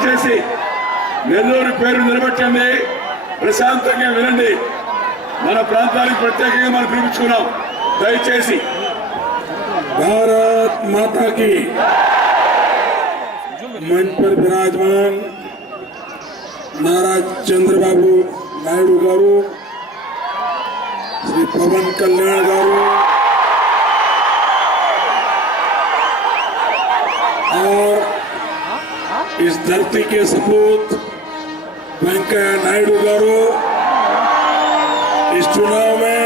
దయచేసి నెల్లూరు పేరు నిలబెట్టండి, ప్రశాంతంగా వినండి. మన ప్రాంతానికి ప్రత్యేకంగా మనం పిలుపుకున్నాం. దయచేసి भारत माता की। मंच पर विराजमान नारा चंद्रबाबू नायडू गारू, श्री पवन कल्याण गारू और इस धरती के सपूत वेंकैया नायडू गारू इस चुनाव में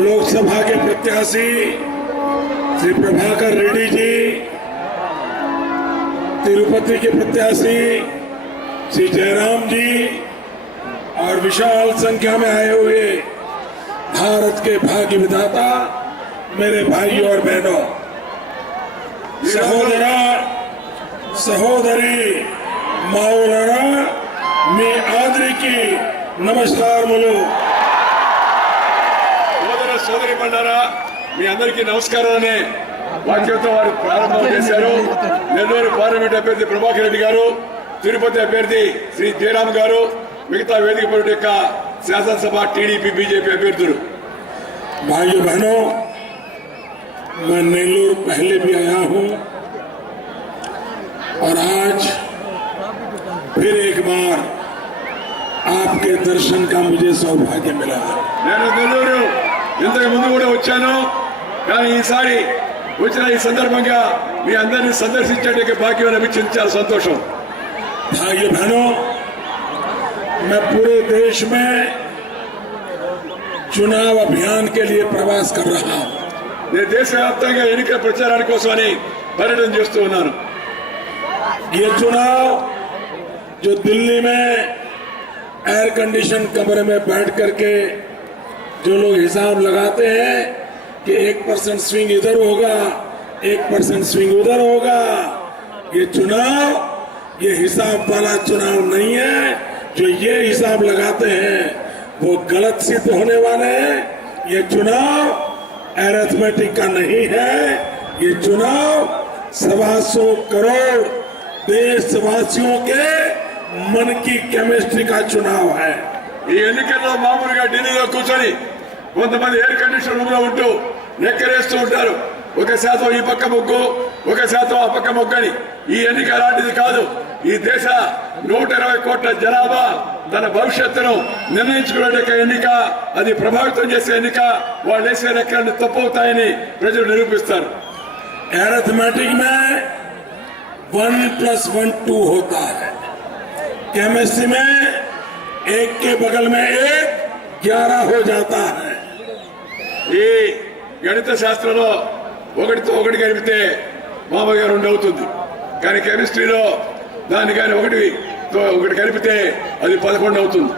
लोकसभा के प्रत्याशी श्री प्रभाकर रेड्डी जी, तिरुपति के प्रत्याशी श्री जयराम जी और विशाल संख्या में आए हुए भारत के भाग्य विधाता मेरे भाइयों और बहनों, सहोदरा सहोदरी माओलाना मी आदरी की नमस्कार बोलो। సోదరి మండరా, మీ అందరికీ నమస్కారాన్ని వాక్యంతో వారు ప్రారంభం చేశారు. నెల్లూరు పార్లమెంట్ అభ్యర్థి ప్రభాకర్ రెడ్డి గారు, తిరుపతి అభ్యర్థి శ్రీ జయరామ్ గారు, మిగతా వేదిక పరుడు యొక్క శాసనసభ టీడీపీ బీజేపీ అభ్యర్థులు. भाइयों बहनों, मैं नेल्लूर पहले भी आया हूं और आज फिर एक बार आपके दर्शन का मुझे सौभाग्य मिला है। నేను నెల్లూరు ఇంతకు ముందు కూడా వచ్చాను, కానీ ఈసారి వచ్చిన ఈ సందర్భంగా మీ అందరినీ సందర్శించడానికి భాగ్యం లభించింది. చాలా సంతోషం. भाइयों बहनों, मैं पूरे देश में चुनाव अभियान के लिए प्रवास कर रहा हूं। నేను దేశవ్యాప్తంగా ఎన్నికల ప్రచారాని కోసమని పర్యటన చేస్తూ ఉన్నాను. ये चुनाव जो दिल्ली में एयर कंडीशन कमरे में बैठ करके जो लोग हिसाब लगाते हैं कि 1% स्विंग इधर होगा, 1% स्विंग उधर होगा, ये चुनाव ये हिसाब वाला चुनाव नहीं है। जो ये हिसाब लगाते हैं वो गलत सिद्ध होने वाले हैं। ये चुनाव अरिथमेटिक का नहीं है। ये चुनाव 125 करोड़ देशवासियों के मन की केमिस्ट्री का चुनाव है। ఈ ఎన్నికల్లో మామూలుగా ఢిల్లీలో కూర్చొని కొంతమంది ఎయిర్ కండిషన్ రూమ్ లో ఉంటూ లెక్కలేస్తూ ఉంటారు. 1% ఈ పక్క మొగ్గు, 1% ఆ పక్క మొగ్గని. ఈ ఎన్నిక అలాంటిది కాదు. ఈ దేశ 120 కోట్ల జనాభా తన భవిష్యత్తును నిర్ణయించుకునే ఎన్నిక. అది ప్రభావితం చేసే ఎన్నిక. వాళ్ళు వేసే లెక్కలను తప్పవుతాయని ప్రజలు నిరూపిస్తారు. अरिथमेटिक में 1+1 2 होता है। केमिस्ट्री में 1 के बगल में 1 11 हो जाता है। ఈ గణిత శాస్త్రంలో 1తో 1 కలిపితే మామూలుగా 2 అవుతుంది. కానీ కెమిస్ట్రీలో దాన్ని కానీ 1తో 1 కలిపితే అది 11 అవుతుంది.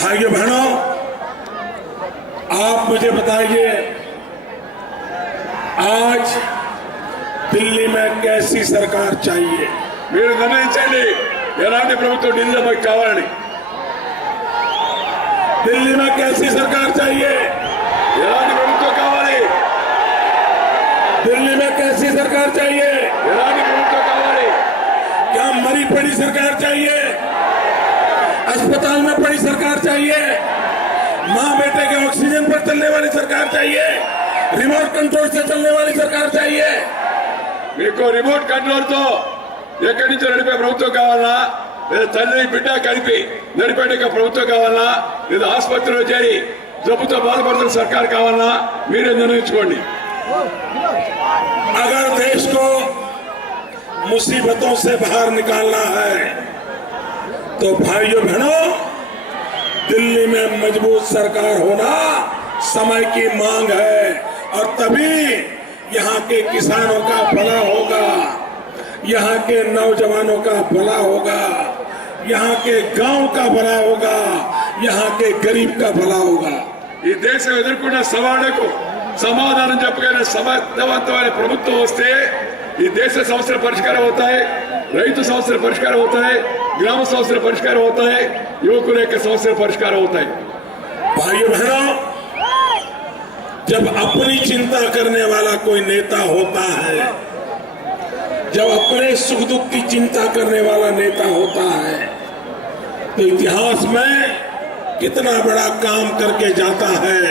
भाइयों बहनों, आप मुझे बताइए आज दिल्ली में कैसी सरकार चाहिए? మీరు నిర్ణయించండి ఎలాంటి ప్రభుత్వం ఢిల్లీలో మాకు కావాలని. दिल्ली में कैसी सरकार चाहिए? ఎలాంటి ప్రభుత్వం కావాలి? दिल्ली में कैसी सरकार चाहिए? ఎలాంటి ప్రభుత్వం కావాలి? क्या मरी पड़ी सरकार चाहिए? अस्पताल में पड़ी सरकार चाहिए? माँ बेटे के ऑक्सीजन पर चलने वाली सरकार चाहिए? रिमोट कंट्रोल से चलने वाली सरकार चाहिए? మీకు రిమోట్ కంట్రోల్ తో ఎక్కడి నుంచి నడిపే ప్రభుత్వం కావాలా, లేదా తల్లి బిడ్డ కలిపి నడిపే ప్రభుత్వం కావాలా, లేదా ఆసుపత్రిలో చేరి జబ్బుతో బాధపడుతున్న సర్కార్ కావాలా, మీరే నిర్ణయించుకోండి. अगर देश को मुसीबतों से बाहर निकालना है तो भाइयों बहनों, दिल्ली में मजबूत सरकार होना समय की मांग है और तभी यहाँ के किसानों का भला होगा, यहाँ के नौजवानों का भला होगा, यहाँ के गांव का भला होगा, यहाँ के गरीब का भला होगा। ఈ దేశం ఎదుర్కొన్న సవాళ్లకు సమాధానం చెప్పగలిగిన సమర్థవంతమైన ప్రభుత్వం వస్తే ఈ దేశ సమస్యల పరిష్కారం అవుతాయి, రైతు సమస్యల పరిష్కారం అవుతాయి, గ్రామ సమస్యల పరిష్కారం అవుతాయి, యువకుల యొక్క సమస్యల పరిష్కారం అవుతాయి. भाइयों बहनों, जब अपनी चिंता करने वाला कोई नेता होता है जब अपने सुख दुख की चिंता करने वाला नेता होता है तो इतिहास में कितना बड़ा काम करके जाता है।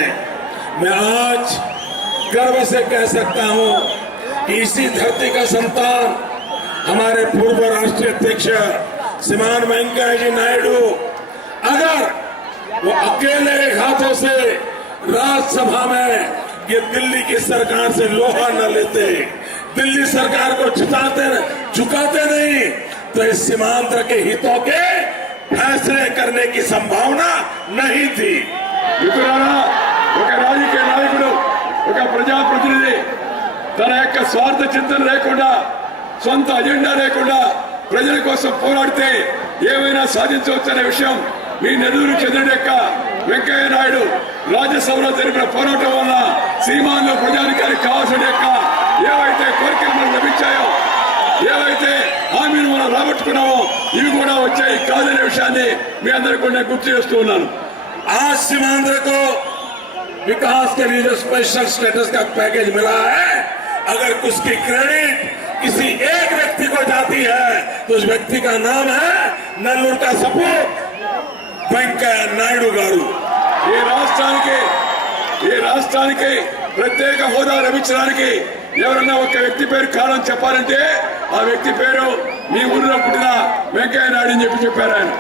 मैं आज गर्व से कह सकता हूं कि इसी धरती का संतान हमारे पूर्व राष्ट्रीय अध्यक्ष श्रीमान वेंकैया जी नायडू अगर वो अकेले हाथों से राज्यसभा में ये दिल्ली की सरकार से लोहा न लेते, दिल्ली सरकार को झुकाते नहीं, तो इस सीमांध्र के हितों के फैसले करने की संभावना नहीं थी। మిత్రులారా, ఒక రాజకీయ నాయకుడు, ఒక ప్రజాప్రతినిధి తన యొక్క స్వార్థ చింతన లేకుండా, సొంత అజెండా లేకుండా ప్రజల కోసం పోరాడితే ఏమైనా సాధించవచ్చనే విషయం మీ నెల్లూరు చెందిన వెంకయ్య నాయుడు రాజ్యసభలో జరిపిన పోరాటం వల్ల సీమాంధ్ర ప్రజానికానికి కావాల్సిన యొక్క ఏవైతే కోరికలు మనకు లభించాయో, ఏవైతే హామీలు మనం రాబట్టుకున్నామో ఇవి కూడా వచ్చాయి కాదనే విషయాన్ని మీ అందరికీ కూడా నేను గుర్తు చేస్తూ ఉన్నాను। आज सीमांध्र को विकास के लिए जो स्पेशल स्टेटस का पैकेज मिला है, अगर उसकी क्रेडिट किसी एक व्यक्ति को जाती है तो उस व्यक्ति का नाम है नेल्लूर का सपूत వెంకయ్య నాయుడు గారు। ఈ రాష్ట్రానికి ప్రత్యేక హోదా లభించడానికి ఎవరన్నా ఒక వ్యక్తి పేరు కారణం చెప్పాలంటే ఆ వ్యక్తి పేరు మీ ఊరిలో పుట్టిన వెంకయ్య నాయుడు అని చెప్పారు ఆయన।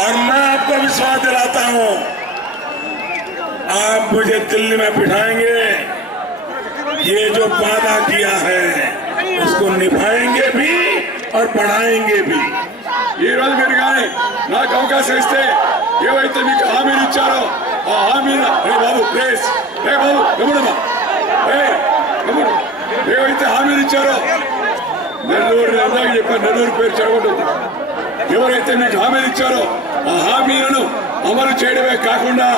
और मैं आपको विश्वास दिलाता हूं, आप मुझे दिल्ली में बिठाएंगे, ये जो वादा किया है उसको निभाएंगे भी और बढ़ाएंगे भी। ఈ రోజు మీరు కానీ నాకు అవకాశం ఇస్తే ఏవైతే మీకు హామీలు ఇచ్చారో ఆ హామీలు బాబు ప్లీజ్ బాబు గమనమా ఏవైతే హామీలు ఇచ్చారో నెల్లూరు అందాక చెప్పారు, నెల్లూరు పేరు చెడగొట్టద్దు। ఎవరైతే మీకు హామీలు ఇచ్చారో ఆ హామీలను అమలు చేయడమే కాకుండా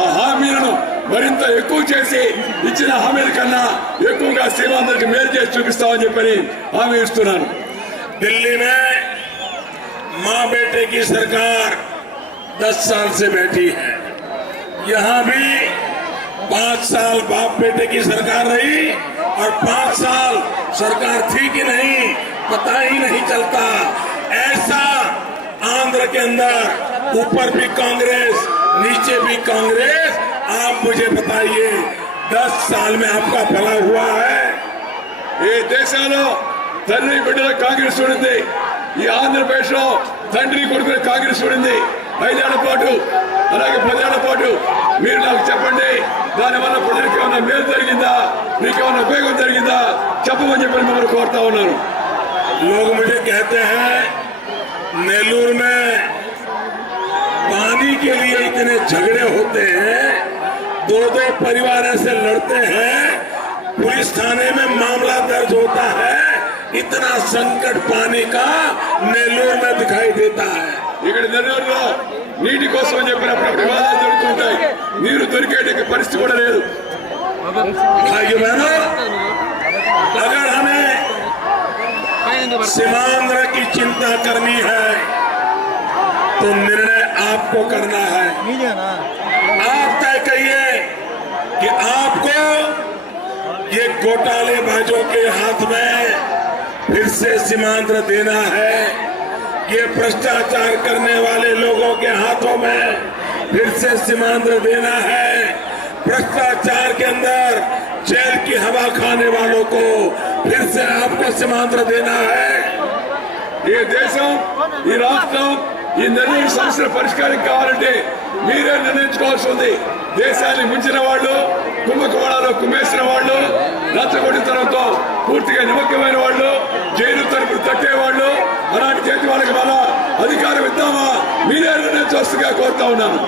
ఆ హామీలను మరింత ఎక్కువ చేసి ఇచ్చిన హామీల కన్నా ఎక్కువగా సీమాంధ్రకి మేలు చేసి చూపిస్తామని చెప్పని హామీ ఇస్తున్నాను। दिल्ली में माँ बेटे की सरकार 10 साल से बैठी है, यहाँ भी 5 साल बाप बेटे की सरकार रही और 5 साल सरकार थी कि नहीं पता ही नहीं चलता। ऐसा आंध्र के अंदर ऊपर भी कांग्रेस नीचे भी कांग्रेस, आप मुझे बताइए 10 साल में आपका भला हुआ है? ఈ దేశంలో తండ్రి బిడ్డల కాంగ్రెస్ ఉండింది, ఈ ఆంధ్రప్రదేశ్ లో తండ్రి కొడుకుల కాంగ్రెస్ ఉండింది 5 ఏళ్ల పాటు, అలాగే 10 ఏళ్ల పాటు। మీరు నాకు చెప్పండి, దానివల్ల ప్రజలకు ఏమైనా మేలు జరిగిందా, మీకేమైనా ఉపయోగం జరిగిందా చెప్పమని చెప్పి మిమ్మల్ని కోరుతా ఉన్నాను। लोग मुझे कहते हैं नेल्लूर में पानी के लिए इतने झगड़े होते हैं, 2-2 परिवार ऐसे लड़ते हैं, पुलिस थाने में मामला दर्ज होता है, इतना संकट पानी का नेल्लूर में दिखाई देता है। ఇక్కడ నెల్లూరులో నీటి కోసం అని చెప్పినప్పుడు వివాదాలు జరుగుతుంటాయి, నీరు దొరికే పరిస్థితి కూడా లేదు। भाइयों बहनों, अगर हमें सीमांध्र की चिंता करनी है तो निर्णय आपको करना है। आप तय करिए कि आपको ये घोटालेबाजों के हाथ में फिर से सीमांध्र देना है, ये भ्रष्टाचार करने वाले लोगों के हाथों में फिर से सीमांध्र देना है, भ्रष्टाचार के अंदर जेल की हवा खाने वालों को फिर से आपको सीमांध्र देना है। ఈ దేశం, ఈ రాష్ట్రం, ఈ నెల్లూరు సమస్యల పరిష్కారం కావాలంటే మీరే నిర్ణయించుకోవాల్సి ఉంది। దేశాన్ని ముంచిన వాళ్ళు, కుంభకోణాలు కుమ్మేసిన వాళ్ళు, నచ్చగొడితనంతో పూర్తిగా నిమగ్నమైన వాళ్ళు, జైలు తలుపులు తట్టేవాళ్ళు, అలాంటి చేతి వాళ్ళకి మన అధికారం ఇద్దామా మీరే నిర్ణయించవలసిందిగా కోరుతా ఉన్నాను।